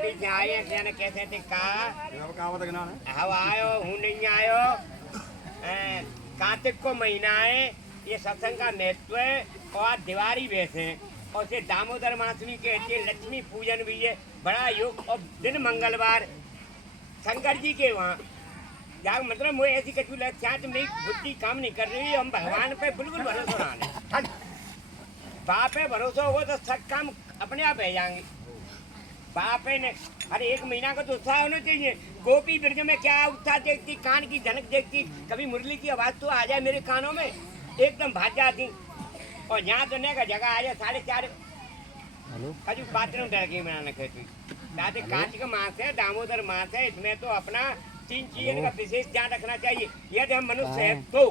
बीच आए हैं कैसे थे कहा हवा आयो हूँ नहीं आयो कार्तिक को महीना है ये सत्संग का महत्व है और दिवाली वैसे और से दामोदर मासनी कहते हैं लक्ष्मी पूजन भी है बड़ा योग और दिन मंगलवार शंकर जी के वहाँ जाग मतलब मुझे ऐसी कचू लगता है मेरी बुद्धि काम नहीं कर रही हम भगवान पे बिल्कुल भरोसा रहा बाप पे भरोसा होगा तो सब काम अपने आप रह जाएंगे बाप ने अरे एक महीना का तो उत्साह होना चाहिए गोपी ब्रज में क्या उत्साह देखती कान की झनक देखती कभी मुरली की आवाज तो आ जाए मेरे कानों में एकदम भाग जाती और यहाँ तो नहीं का जगह आ जाए 4:30 कजू बाथरूम डर गई बनाने कहती दादे कांच का मांस है दामोदर मांस है इसमें तो अपना 3 चीजों का विशेष ध्यान रखना चाहिए यदि हम मनुष्य है तो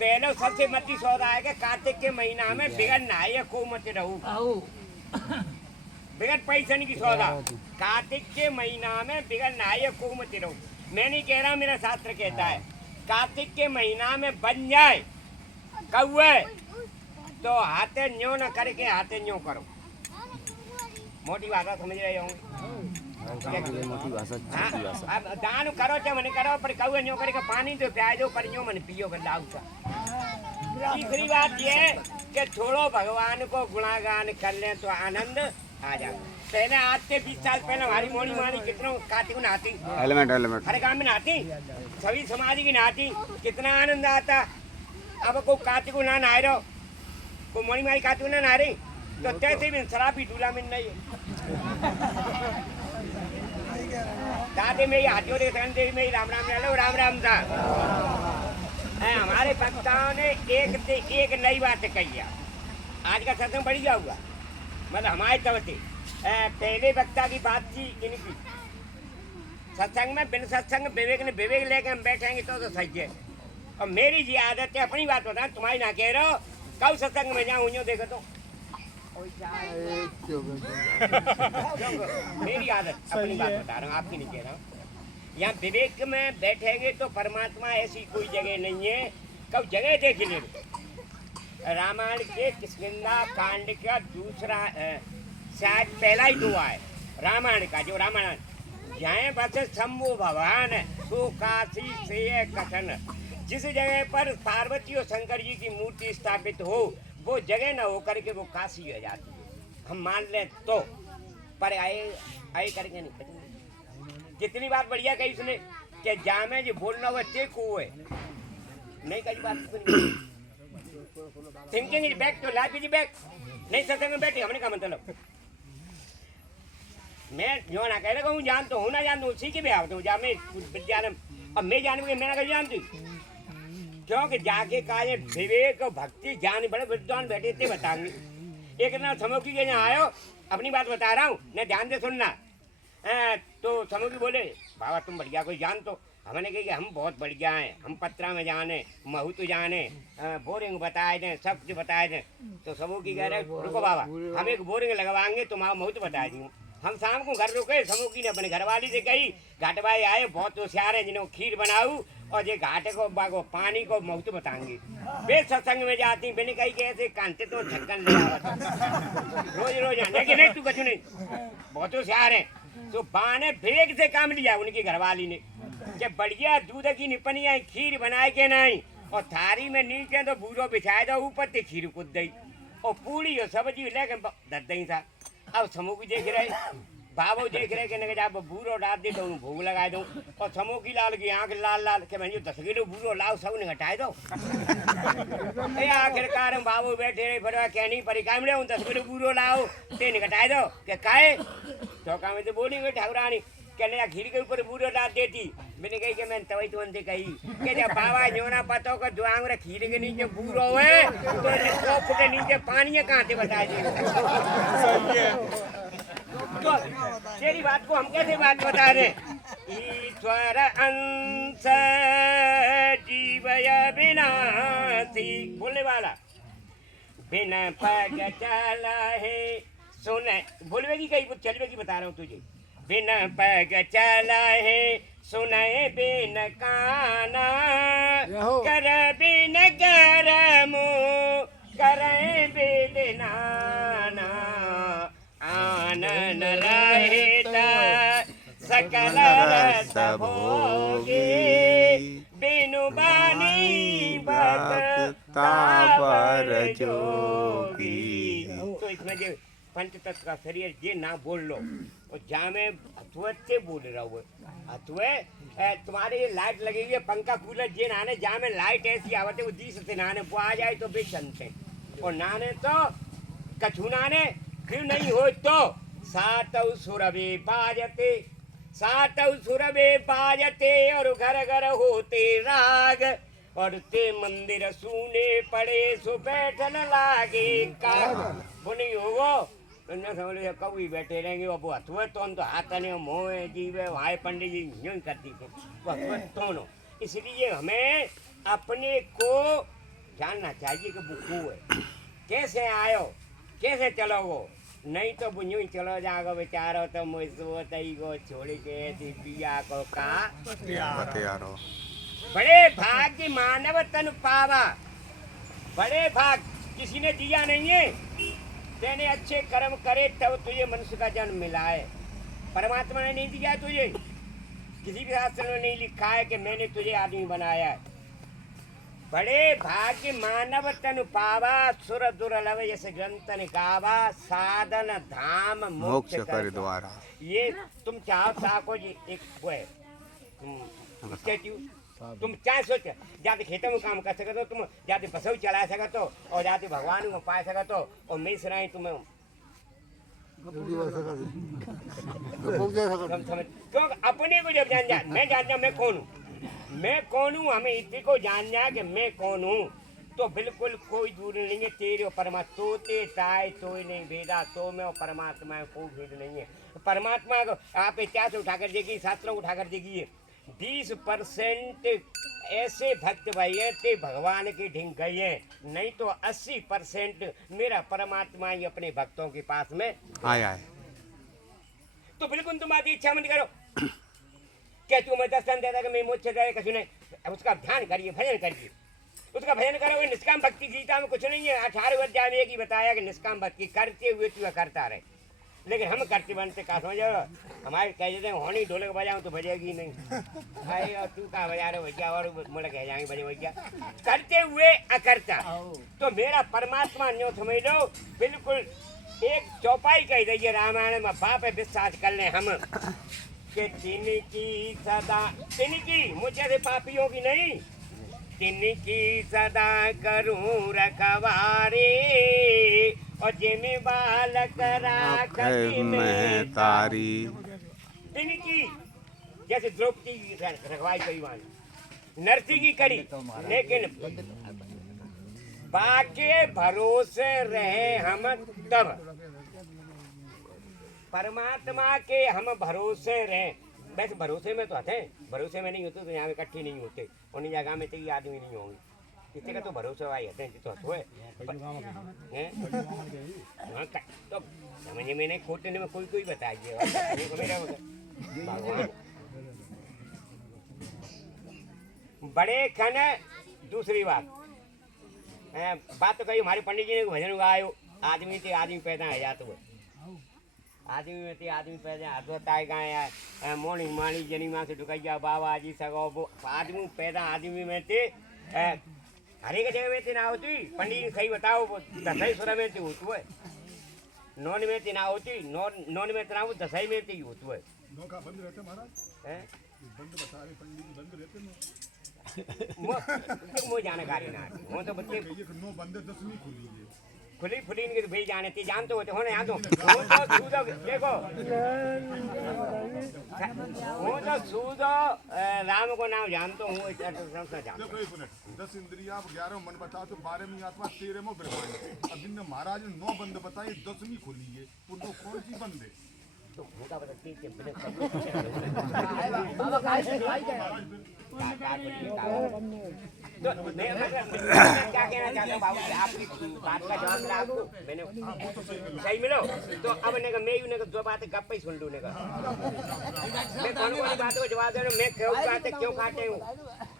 पहले सबसे मती सौदा आएगा कार्तिक के महीना में बिगड़ नहाए को मत रहू बिगड़ पैसा नहीं की सौदा कार्तिक के महीना में बिगड़ नहाए को मत रहू मैं नहीं कह रहा मेरा शास्त्र कहता है कार्तिक के महीना में बन जाए कौए तो हाथे न्यो न करके हाथे न्यो करो मोटी भाषा समझ रहे होंगे मोटी भाषा अब दान करो चाहे मन करो पर कौए न्यो करके पानी तो प्याज दो पर न्यो मन पियो कर लाऊ सा तीसरी बात ये कि थोड़ो भगवान को गुणागान कर लें तो आनंद आ जाए पहले आज से 20 साल पहले हमारी मोड़ी मारी कितनों कार्तिक नहाती एलिमेंट हर काम में नहाती सभी समाज की नहाती कितना आनंद आता अब को कार्तिक ना नहा रहो को मोड़ी मारी कार्तिक ना नहा रही तो तैसे भी शराब भी डूला में नहीं दादे में हाथियों दे में राम राम लो राम राम था हमारे वक्ताओं ने एक से एक नई बात कही है आज का सत्संग बढ़ गया हुआ मतलब हमारे तरफ से पहले वक्ता की बात थी इनकी सत्संग में बिन सत्संग विवेक ने विवेक लेके हम बैठेंगे तो सही है और मेरी जी आदत है अपनी बात बता तुम्हारी ना कह रहे हो कब सत्संग में जाऊँ यूँ देखो तो मेरी आदत अपनी बात बता रहा हूँ आपकी नहीं कह रहा हूँ यहाँ विवेक में बैठेंगे तो परमात्मा ऐसी कोई जगह नहीं है कब जगह देख ले रामायण के किष्किंधा कांड का दूसरा शायद पहला ही दुआ है रामायण का जो रामायण यहाँ बस शंभु भगवान सो काशी से कथन जिस जगह पर पार्वती और शंकर जी की मूर्ति स्थापित हो वो जगह न हो करके वो काशी हो जाती है हम मान लें तो पर आए करके नहीं जितनी बात बढ़िया कही उसने कि जामे जो बोलना हुआ ते को है नहीं कही बात थिंकिंग इज बैक तो लाइफ इज बैक नहीं सत्संग में बैठे हमने कहा मतलब मैं जो ना कह रहा हूँ जान तो हूँ ना जान उसी के भी आवत हूँ जा मैं विद्यालय अब मैं जान मैं ना कहीं जानती क्योंकि जाके कहा ये विवेक भक्ति ज्ञान बड़े विद्वान बैठे थे बताऊंगी एक ना समोकी के यहाँ आयो अपनी बात बता रहा हूँ न ध्यान से सुनना तो समोकी बोले बाबा तुम बढ़िया कोई जान तो हमने कहा कि हम बहुत बढ़िया हैं हम पत्रा में जाने महूत जाने बोरिंग बताए दें सब कुछ बताए दें तो समोकी कह रहे रुको बाबा हम एक बोरिंग लगवाएंगे तुम आप महूत बता दी हम शाम को घर रुके समूकी ने अपने घरवाली से कही घाट भाई आए बहुत होशियार है जिन्होंने खीर बनाऊ और ये घाटे को बागो पानी को महत्व बताएंगे वे सत्संग में जाती मैंने कही कि ऐसे कांटे तो ढक्कन ले रोज रोज आने के नहीं तू कछु नहीं बहुत होशियार है तो बाने भेग से काम लिया उनकी घरवाली ने जब बढ़िया दूध की निपनी आई खीर बनाए के नहीं और थारी में नीचे तो बूढ़ो बिछाए दो ऊपर से खीर कूद दी और पूरी और सब्जी लेके धर दी था अब समूह देख रहे बाबू देख रहे कि नहीं आप बूढ़ो डाल दे तो भोग लगा दो और समूह की लाल की आंख लाल लाल के मैं 10 किलो बूढ़ो लाओ सब ने घटाए दो आखिरकार हम बाबू बैठे रहे फिर कहनी परी काम ले 10 किलो बूढ़ो लाओ तेन घटाए दो क्या काहे तो काम तो बोली गई ठाकुरानी कहने खीर के ऊपर बूढ़ो डाल देती मैंने कही कि मैंने तवई तुरंत कही कि जब बाबा जोना पतो को दुआंग रे खीर के नीचे बूढ़ो है तो 100 फुट नीचे पानी कहाँ से बता दे तो तेरी बात को हम कैसे बात बता रहे ईश्वर अंश जीवय विनाशी बोलने वाला बिना पग चला है सुन बोलवेगी कहीं चलवेगी बता रहा हूँ तुझे बिना पग चला है सुनाए बिन काना कर बिन गरमो करे बिन नाना आनन रहता सकल रस भोगी बिनु बानी भक्ता पर जोगी। तो इसमें जो पंच तत्व का शरीर ये ना बोल लो और जहाँ मैं हथुए से बोल रहा हूँ हथुए तुम्हारे ये लाइट लगी हुई है पंखा कूलर जे नाने जहाँ में लाइट ऐसी आवते वो दी से नाने वो आ जाए तो बेचनते और नाने तो कछु नाने फिर नहीं हो तो सातौ सुरभि बाजते सातौ सुरभि बाजते और घर घर होते राग और ते मंदिर सूने पड़े सो बैठन लागे का वो नहीं होगो तो न समझ लो कभी बैठे रहेंगे वो हथुए तो हाथ ने मोह जीवे वहाँ पंडित जी यूं करती थे वो हथुए तो इसलिए हमें अपने को जानना चाहिए कि वो को है कैसे आयो कैसे चलोगो नहीं तो बुझू ही चलो जागो बेचारो तो मुझको तई को छोड़ के दिव्या को का बतियारो बड़े भाग्य मानव तन पावा बड़े भाग किसी ने दिया नहीं है तेने अच्छे कर्म करे तब तुझे मनुष्य का जन्म मिला है परमात्मा ने नहीं दिया तुझे किसी भी शास्त्र में नहीं लिखा है कि मैंने तुझे आदमी बनाया है बड़े भाग्य मानव तन पावा सुर दुर्लभ जैसे ग्रंथ ने गावा साधन धाम मोक्ष कर द्वारा ये तुम चाहो साको जी एक वो है स्टैच्यू तुम चाहे सोच जाते खेतों में काम कर सकते हो तुम जाते बसव चला सकते हो और जाते भगवान को पा सकते हो और मैं सुनाई तुम्हें क्यों अपने को जब जान जा मैं जानता मैं कौन हूँ हमें इसी को जानना कि मैं कौन हूँ तो बिल्कुल कोई दूर नहीं है तेरे और परमात्मा तोते ताए तो नहीं भेदा तो में और परमात्मा में कोई भेद नहीं है परमात्मा को आप इतिहास उठाकर देखिए शास्त्रों उठाकर देखिए 20% ऐसे भक्त भाई हैं ते भगवान के ढिंग गए हैं नहीं तो 80% मेरा परमात्मा ही अपने भक्तों के पास में आया है तो बिल्कुल तुम आती इच्छा मत करो क्या तू मैं दर्शन देता कि मैं मुझसे जाए कछु नहीं उसका ध्यान करिए भजन करिए उसका भजन करोगे निष्काम भक्ति गीता में कुछ नहीं है 18 अध्याय में एक ही बताया कि निष्काम भक्ति करते हुए तू करता रहे लेकिन हम करते बनते का समझो हमारे कह देते हैं होनी ढोलक बजाऊं तो बजेगी नहीं भाई और तू कहाँ बजा रहे भैया और मुझे कह जाएंगे बजे भैया करते हुए अकर्ता तो मेरा परमात्मा न्यो समझ लो बिल्कुल एक चौपाई कह दीजिए रामायण में बाप विश्वास कर ले हम कि तिनकी सदा तिनकी मुझे से पापियों की नहीं तिनकी सदा करूं रखवारे और जिमी बालक राखी में तारी तिनकी जैसे द्रौपदी की रखवाई करी नरसी की करी लेकिन बाके भरोसे रहे हम तब परमात्मा के हम भरोसे रहे वैसे भरोसे में तो आते भरोसे में नहीं होते तो यहाँ इकट्ठे नहीं होते उन्हीं जगह में तो ये आदमी नहीं होंगे किसी का तो भरोसा भाई होते हैं तो तो समझे मैंने खोटने में कोई बताइए भगवान बड़े खन दूसरी बात तो कही हमारे पंडित जी ने भजन गायो आदमी से आदमी पैदा है जाते हुए आदमी में ते आदमी पैदा हाथों गाया मोनी मानी जनी माँ से ढुकैया बाबा जी सगो वो आदमी पैदा आदमी में ते हर एक जगह में ते ना होती पंडित सही बताओ दसई सुर में ते होती है नॉन में ते ना होती नॉन में ते ना हो दसई में ते ही होती है नौका बंद रहते महाराज बंद बता रहे पंडित जी बंद रहते मो जानकारी ना वो तो बच्चे नो बंदे 10वीं खुली है खुली फुली इनके तो भेज जाने थे जानते होते होने यहाँ तो सूदो देखो वो तो सूदो राम को नाम जानता हूँ देखो एक मिनट 10 इंद्रिया 11 मन बता तो 12वीं आत्मा 13वें ब्रह्मांड अब जिनने महाराज ने 9 बंद बताए 10वीं खुली है उनको कौन सी बंद है तो भूखा बताती है तो मैं क्या कहना चाहता हूँ बाबू आपकी बात का जवाब मिला आपको मैंने सही मिलो तो अब ने मैं दो बातें गप ही सुन लूँ ने मैं कौन बात को जवाब दे रहा हूँ मैं क्यों काटे हूँ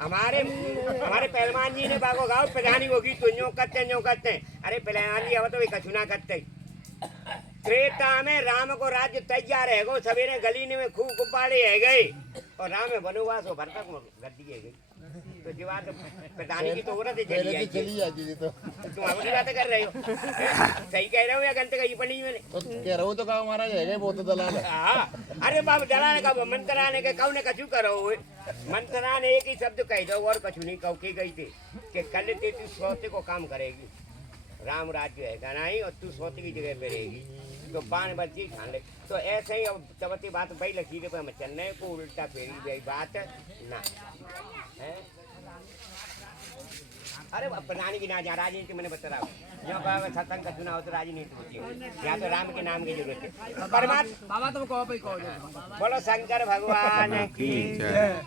हमारे पहलवान जी ने बागो गाँव प्रधानी होगी तो न्यो करते अरे पहलवान जी अब तो कछुना करते त्रेता में राम को राज्य तैयार है गो, सवेरे गली में खूब गुब्बारे है गए और राम में बनवास हो भरतक में गद्दी है गई। तो जीवा तो प्रधानी की तो औरत चली आई चली आती थी तो तुम अपनी बातें कर रहे हो। सही कह रहे हो या गलत कही पड़ी मैंने? तो कह रहा हूँ तो कहा महाराज है वो तो दलाल है। हाँ, अरे बाबू दलाने का मंत्राने के कौन ने कछु करो हुए मंत्राने एक ही शब्द कह दो और कछु नहीं कहो के गई थे कि कल ते तू सोते को काम करेगी, राम राज्य है नहीं और तू सोते की जगह पे रहेगी तो बाण बच्ची खान ले। तो ऐसे ही अब चबती बात भाई लकी के पर चलने को उल्टा फेरी गई बात ना है। अरे प्रधानी की ना जा राजनीति मैंने बता रहा हूँ यहाँ पर सत्संग का चुनाव तो राजनीति होती है, यहाँ तो राम के नाम की जरूरत है। परमात्मा बाबा तुम कहो भाई कहो बोलो शंकर भगवान की जय।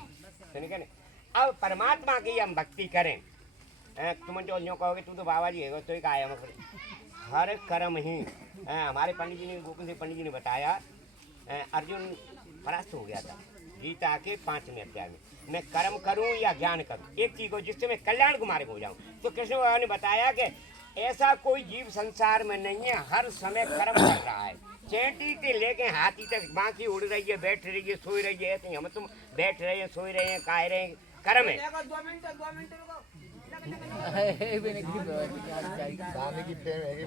सुनिए नहीं, अब परमात्मा की हम भक्ति करें। तुम जो यूँ कहोगे तू तो बाबा जी है तो एक आया मतलब हर कर्म ही हमारे पंडित जी ने गोकुल सिंह पंडित जी ने बताया अर्जुन परास्त हो गया था गीता के 5वें अध्याय में, मैं कर्म करूं या ज्ञान करूं एक चीज को जिससे मैं कल्याण को मार्ग हो जाऊं। तो कृष्ण भगवान ने बताया कि ऐसा कोई जीव संसार में नहीं है, हर समय कर्म कर रहा है। चेंटी से लेके हाथी तक बाकी उड़ रही है, बैठ रही है, सोई रही है, ऐसे हम तुम बैठ रहे हैं, सोई रहे हैं, खाए रहे हैं, कर्म है। दाने की प्रेम है कि